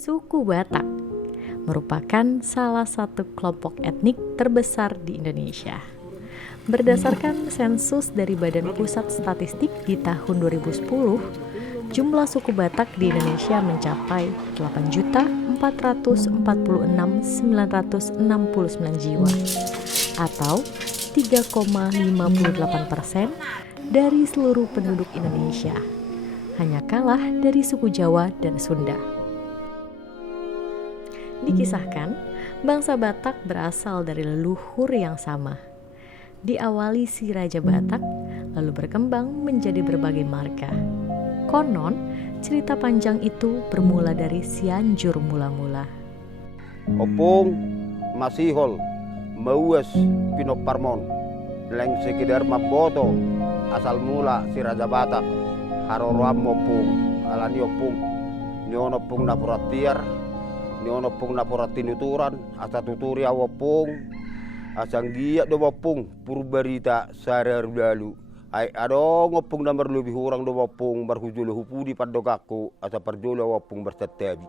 Suku Batak merupakan salah satu kelompok etnik terbesar di Indonesia. Berdasarkan sensus dari Badan Pusat Statistik di tahun 2010, jumlah suku Batak di Indonesia mencapai 8.446.969 jiwa atau 3,58% dari seluruh penduduk Indonesia. Hanya kalah dari suku Jawa dan Sunda. Dikisahkan, bangsa Batak berasal dari leluhur yang sama. Diawali si Raja Batak, lalu berkembang menjadi berbagai marga. Konon, cerita panjang itu bermula dari Cianjur mula-mula. Opung, Masihol, Maues, Pinoparmon, Leng sekedar maboto, asal mula si Raja Batak, Haroram Opung, Alani Opung, Nyono Opung Napuratiar, Nyono Opung Napuratinuturan, asa tuturi awopung, asang giyak do Opung, purbarita sadar dalu. Ay ado ngopung nomor lebih orang do Opung, barhujulu hupudi padogaku, asa parjolo Opung bertetabi.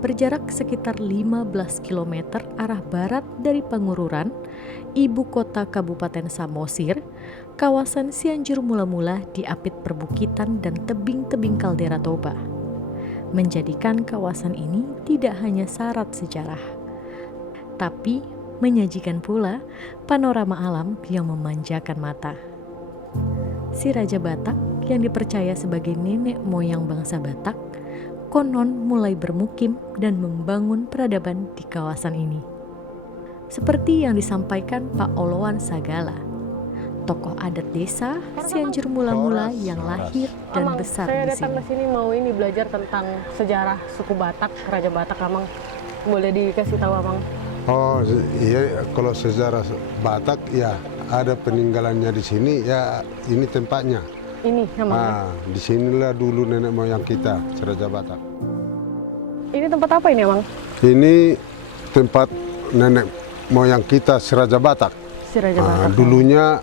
Berjarak sekitar 15 km arah barat dari Pangururan, ibu kota Kabupaten Samosir, kawasan Cianjur mula-mula diapit perbukitan dan tebing-tebing kaldera Toba. Menjadikan kawasan ini tidak hanya syarat sejarah, tapi menyajikan pula panorama alam yang memanjakan mata. Si Raja Batak yang dipercaya sebagai nenek moyang bangsa Batak konon mulai bermukim dan membangun peradaban di kawasan ini. Seperti yang disampaikan Pak Oloan Sagala, tokoh adat desa Cianjur mula-mula yang lahir dan besar di sini. Saya datang ke sini mau ini belajar tentang sejarah suku Batak, Raja Batak, Amang. Boleh dikasih tahu, Amang? Oh iya, kalau sejarah Batak ya ada peninggalannya di sini, ya ini tempatnya. Ini namanya. Disinilah dulu nenek moyang kita, Raja Batak. Ini tempat apa ini, Bang? Ini tempat nenek moyang kita, Raja Batak. Si Raja Batak. Dulunya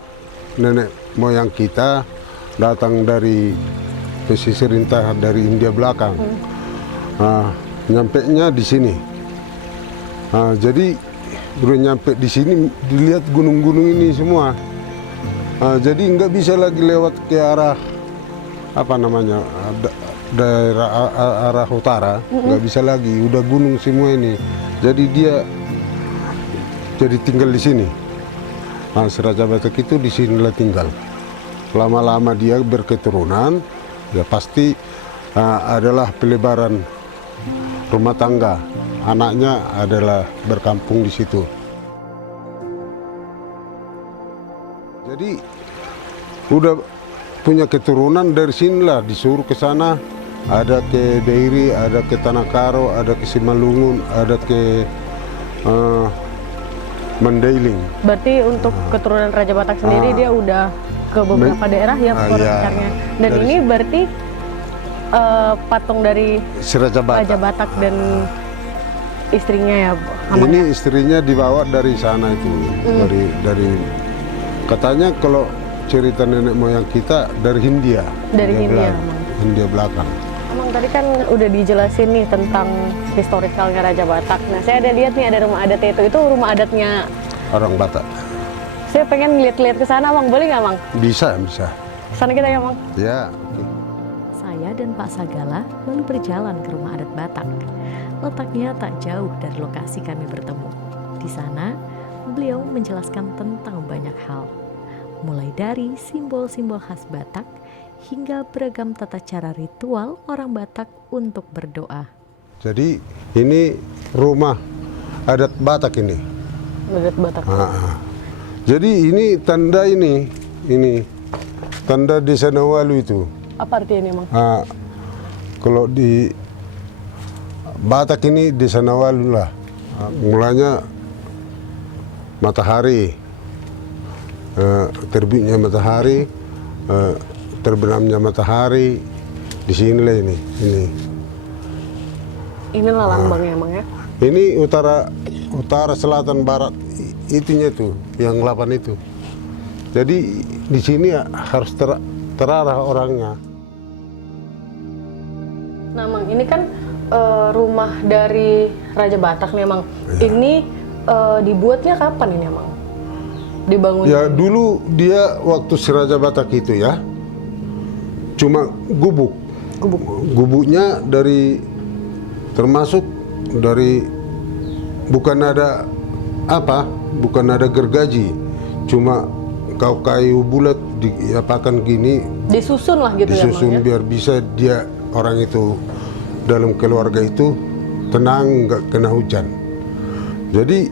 nenek moyang kita datang dari pesisir intah dari India belakang. Nyampenya di sini. Jadi udah nyampe di sini, dilihat gunung-gunung ini semua. Jadi nggak bisa lagi lewat ke arah daerah arah utara, nggak bisa lagi, udah gunung semua ini. Jadi dia jadi tinggal di sini. Si Raja Batak itu di sinilah tinggal. Lama-lama dia berketurunan, ya pasti adalah pelebaran rumah tangga. Anaknya adalah berkampung di situ. Jadi udah punya keturunan dari sinilah, disuruh ke sana, ada ke Dairi, ada ke Tanah Karo, ada ke Simalungun, ada ke Mandailing. Berarti untuk keturunan Raja Batak sendiri dia udah ke beberapa daerah ya sekitarnya. Dan ini berarti patung dari si Raja Batak dan istrinya ya, Amang? Ini istrinya dibawa dari sana itu, dari katanya kalau cerita nenek moyang kita dari Hindia. Dari Hindia, Hindia belakang. Amang tadi kan udah dijelasin nih tentang historikalnya Raja Batak. Nah, saya ada lihat nih ada rumah adat itu rumah adatnya Orang Batak. Saya pengen lihat-lihat ke sana, Bang. Boleh nggak, Bang? Bisa. Sana kita ya, Bang. Ya. Saya dan Pak Sagala lalu berjalan ke rumah adat Batak. Letaknya tak jauh dari lokasi kami bertemu. Di sana, beliau menjelaskan tentang banyak hal, mulai dari simbol-simbol khas Batak hingga beragam tata cara ritual orang Batak untuk berdoa. Jadi ini rumah adat Batak ini. Adat Batak. Jadi ini tanda Desa Nawalu itu. Apa artinya ini, Bang? Kalau di Batak ini Desa Nawalu lah. Mulanya matahari, terbitnya matahari, terbenamnya matahari, di sinilah ini. Inilah lambangnya emang ya. Ini utara, selatan, barat, itunya tuh, yang 8 itu. Jadi di sini harus terarah orangnya. Nah, Mang, ini kan rumah dari Raja Batak nih, Mang. Ya. Ini dibuatnya kapan ini, Mang? Dibangun? Ya dulu dia waktu si Raja Batak itu ya, cuma gubuk. Gubuknya termasuk dari bukan ada gergaji, cuma kayu bulat diapakan gini, Disusun lah gitu disusun ya, Mang, ya? biar bisa dia orang itu dalam keluarga itu tenang, nggak kena hujan. Jadi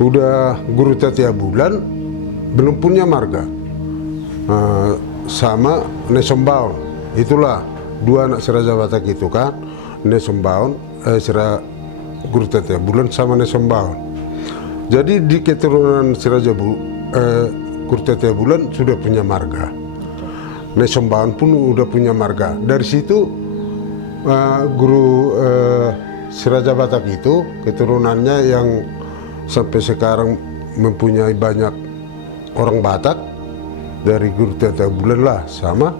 udah Guru Tatia Bulan belum punya marga, sama Nesombaon, itulah 2 anak si Raja Batak itu kan, Nesombaon, Guru Tatia Bulan sama Nesombaon. Jadi di keturunan si Guru Tatia Bulan sudah punya marga. Nesombaon pun udah punya marga. Dari situ Guru si Raja Batak itu keturunannya yang sampai sekarang mempunyai banyak orang Batak dari Guru Tatia Bulan lah sama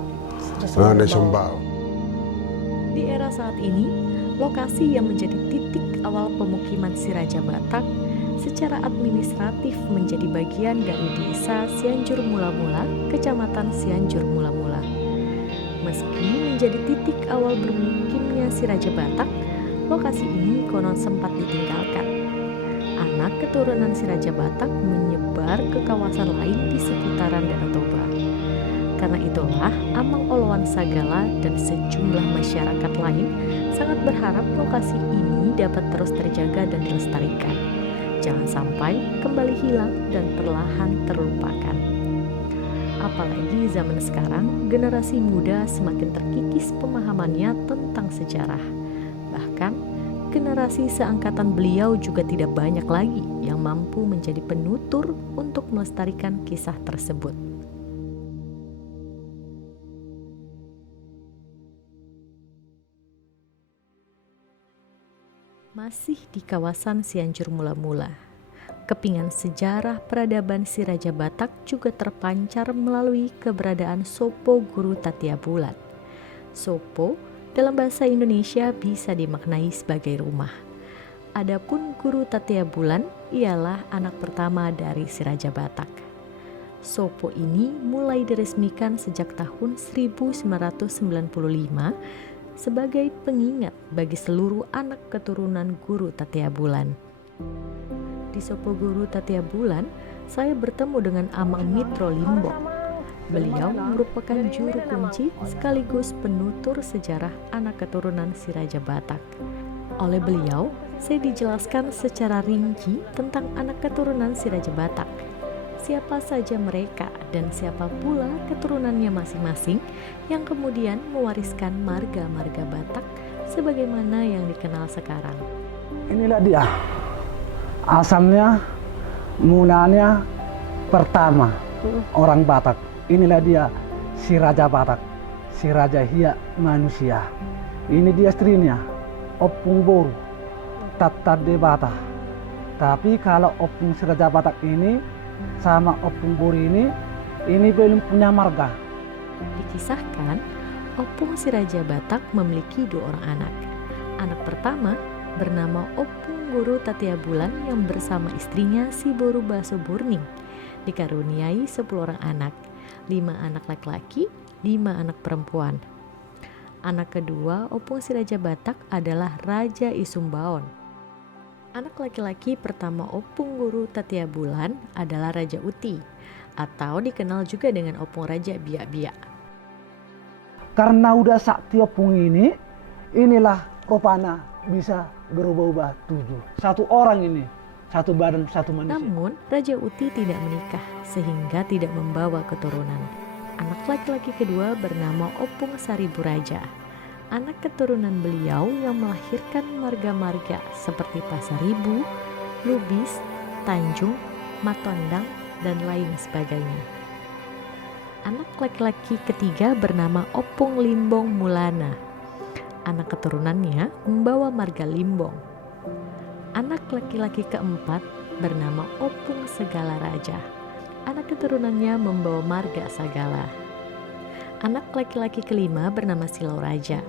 Nesombaon. Di era saat ini, lokasi yang menjadi titik awal pemukiman si Raja Batak secara administratif menjadi bagian dari Desa Cianjur Mula-Mula, Kecamatan Cianjur Mula-Mula. Meski menjadi titik awal bermukimnya si Raja Batak, lokasi ini konon sempat ditinggalkan. Anak keturunan si Raja Batak menyebar ke kawasan lain di seputaran Danau Toba. Karena itulah Amang Oloan Sagala dan sejumlah masyarakat lain sangat berharap lokasi ini dapat terus terjaga dan dilestarikan. Jangan sampai kembali hilang dan perlahan terlupakan. Apalagi zaman sekarang, generasi muda semakin terkikis pemahamannya tentang sejarah. Bahkan, generasi seangkatan beliau juga tidak banyak lagi yang mampu menjadi penutur untuk melestarikan kisah tersebut. Masih di kawasan Cianjur Mula-Mula, kepingan sejarah peradaban si Raja Batak juga terpancar melalui keberadaan Sopo Guru Tatia Bulan. Sopo dalam bahasa Indonesia bisa dimaknai sebagai rumah. Adapun Guru Tatia Bulan ialah anak pertama dari si Raja Batak. Sopo ini mulai diresmikan sejak tahun 1995 sebagai pengingat bagi seluruh anak keturunan Guru Tatia Bulan. Di Sopo Guru Tatia Bulan, saya bertemu dengan Amang Mitro Limbong. Beliau merupakan juru kunci sekaligus penutur sejarah anak keturunan si Raja Batak. Oleh beliau, saya dijelaskan secara rinci tentang anak keturunan si Raja Batak. Siapa saja mereka dan siapa pula keturunannya masing-masing yang kemudian mewariskan marga-marga Batak sebagaimana yang dikenal sekarang. Inilah dia, asalnya, mulanya pertama orang Batak. Inilah dia si Raja Batak, si Raja Hiya manusia. Ini dia istrinya, Opung Boru, Tattade Batak. Tapi kalau Opung si Raja Batak ini sama Opung Boru ini belum punya marga. Dikisahkan, Opung si Raja Batak memiliki 2 orang anak. Anak pertama bernama Opung Guru Tatia Bulan yang bersama istrinya si Boru Baso Burning dikaruniai 10 orang anak, 5 anak laki-laki, 5 anak perempuan. Anak kedua Opung si Raja Batak adalah Raja Isumbaon. Anak laki-laki pertama Opung Guru Tatia Bulan adalah Raja Uti, atau dikenal juga dengan Opung Raja Biak-Biak. Karena udah sakti Opung ini, inilah rupanya bisa berubah-ubah 7. Satu orang ini, satu badan, satu manusia. Namun, Raja Uti tidak menikah sehingga tidak membawa keturunan. Anak laki-laki kedua bernama Opung Saribu Raja. Anak keturunan beliau yang melahirkan marga-marga seperti Pasaribu, Lubis, Tanjung, Matondang, dan lain sebagainya. Anak laki-laki ketiga bernama Opung Limbong Mulana. anak keturunannya membawa marga Limbong. Anak laki-laki keempat bernama Opung Segala Raja. Anak keturunannya membawa marga Sagala. Anak laki-laki kelima bernama Silau Raja.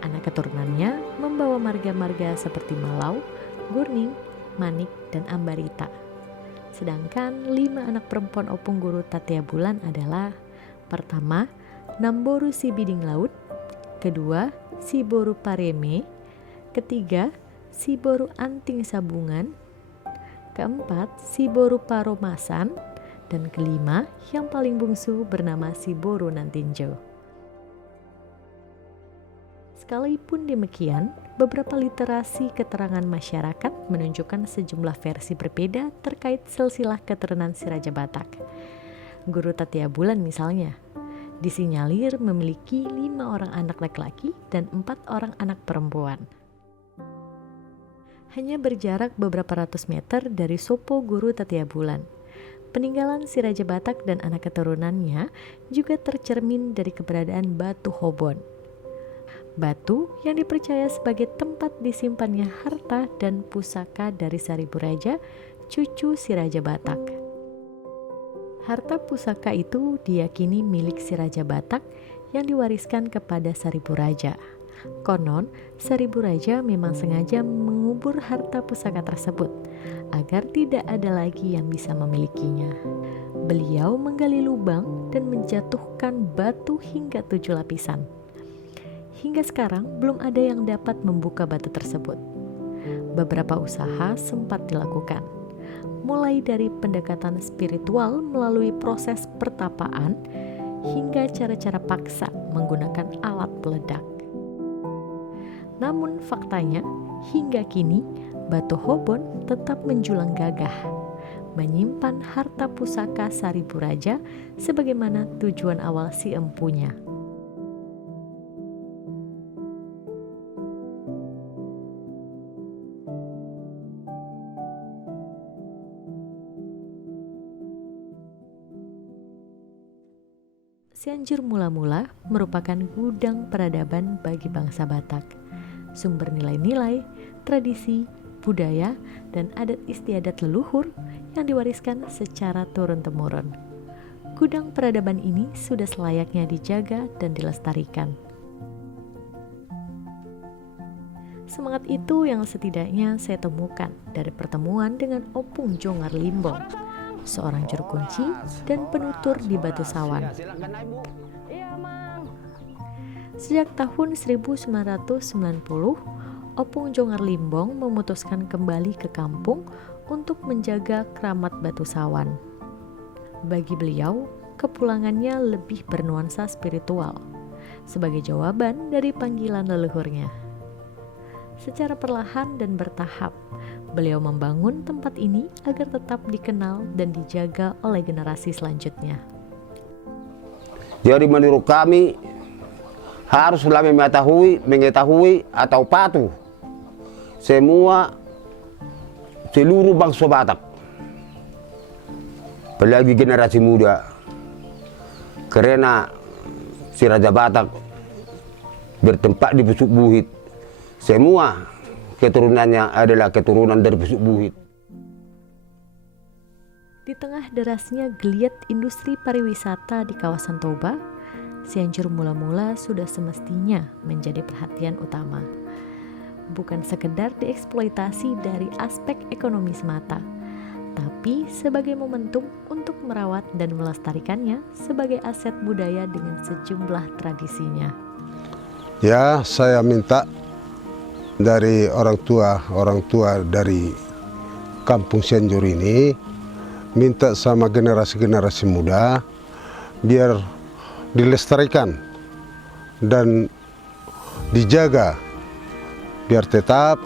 Anak keturunannya membawa marga-marga seperti Malau, Gurning, Manik, dan Ambarita. Sedangkan 5 anak perempuan Opung Guru Tatia Bulan adalah: pertama, Namboru Si Biding Laut, kedua, Si Boru Pareme, ketiga, Si Boru Anting Sabungan, keempat, Si Boru Paromasan, dan kelima, yang paling bungsu bernama Si Boru Nantinjo. Sekalipun demikian, beberapa literasi keterangan masyarakat menunjukkan sejumlah versi berbeda terkait silsilah keturunan si Raja Batak. Guru Tatia Bulan misalnya, disinyalir memiliki 5 orang anak laki-laki dan 4 orang anak perempuan. Hanya berjarak beberapa ratus meter dari Sopo Guru Tatia Bulan. Peninggalan si Raja Batak dan anak keturunannya juga tercermin dari keberadaan batu Hobon. Batu yang dipercaya sebagai tempat disimpannya harta dan pusaka dari Saribu Raja, cucu si Raja Batak. Harta pusaka itu diyakini milik si Raja Batak yang diwariskan kepada Saribu Raja. Konon, Saribu Raja memang sengaja mengubur harta pusaka tersebut agar tidak ada lagi yang bisa memilikinya. Beliau menggali lubang dan menjatuhkan batu hingga 7 lapisan. Hingga sekarang belum ada yang dapat membuka batu tersebut. Beberapa usaha sempat dilakukan, mulai dari pendekatan spiritual melalui proses pertapaan hingga cara-cara paksa menggunakan alat peledak. Namun faktanya, hingga kini batu Hobon tetap menjulang gagah, menyimpan harta pusaka Saribu Raja sebagaimana tujuan awal si empunya. Cianjur mula-mula merupakan gudang peradaban bagi bangsa Batak. Sumber nilai-nilai, tradisi, budaya, dan adat istiadat leluhur yang diwariskan secara turun-temurun. Gudang peradaban ini sudah selayaknya dijaga dan dilestarikan. Semangat itu yang setidaknya saya temukan dari pertemuan dengan Opung Jongar Limbong, seorang juru kunci dan penutur di Batu Sawan. Sejak tahun 1990, Opung Jongar Limbong memutuskan kembali ke kampung untuk menjaga keramat Batu Sawan. Bagi beliau, kepulangannya lebih bernuansa spiritual, sebagai jawaban dari panggilan leluhurnya. Secara perlahan dan bertahap, beliau membangun tempat ini agar tetap dikenal dan dijaga oleh generasi selanjutnya. Jadi menurut kami haruslah mengetahui atau patuh semua seluruh bangsa Batak, apalagi generasi muda, karena si Raja Batak bertempat di Pusuk Buhit. Semua keturunannya adalah keturunan dari Pusuk Buhit. Di tengah derasnya geliat industri pariwisata di kawasan Toba, Cianjur mula-mula sudah semestinya menjadi perhatian utama. Bukan sekedar dieksploitasi dari aspek ekonomi semata, tapi sebagai momentum untuk merawat dan melestarikannya sebagai aset budaya dengan sejumlah tradisinya. Ya, saya minta dari orang tua dari kampung Cianjur ini, minta sama generasi-generasi muda biar dilestarikan dan dijaga biar tetap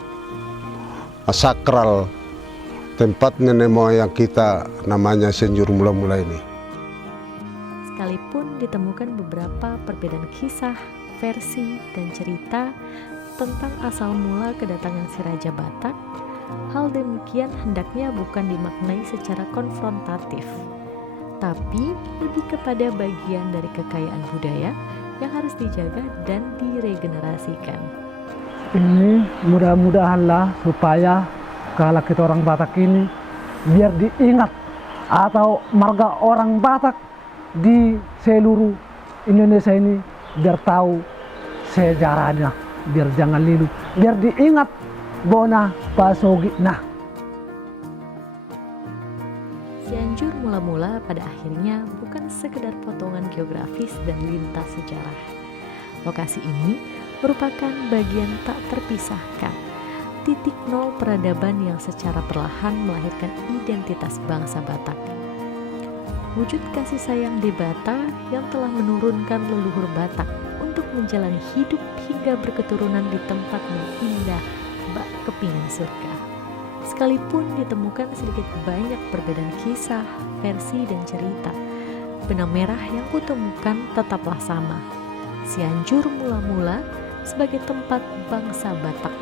sakral tempat nenek moyang kita namanya Cianjur mula-mula ini. Sekalipun ditemukan beberapa perbedaan kisah, versi, dan cerita tentang asal mula kedatangan si Raja Batak, hal demikian hendaknya bukan dimaknai secara konfrontatif, tapi lebih kepada bagian dari kekayaan budaya yang harus dijaga dan diregenerasikan. Ini mudah-mudahanlah supaya kalau kita orang Batak ini biar diingat atau marga orang Batak di seluruh Indonesia ini biar tahu sejarahnya, biar jangan lilu, biar diingat Bona Pasogi. Nah, Cianjur mula-mula pada akhirnya bukan sekedar potongan geografis dan lintas sejarah. Lokasi ini merupakan bagian tak terpisahkan, titik nol peradaban yang secara perlahan melahirkan identitas bangsa Batak. Wujud kasih sayang Debata yang telah menurunkan leluhur Batak untuk menjalani hidup hingga berketurunan di tempat yang indah bak kepingan surga. Sekalipun ditemukan sedikit banyak perbedaan kisah, versi, dan cerita, benang merah yang kutemukan tetaplah sama. Cianjur mula-mula sebagai tempat bangsa Batak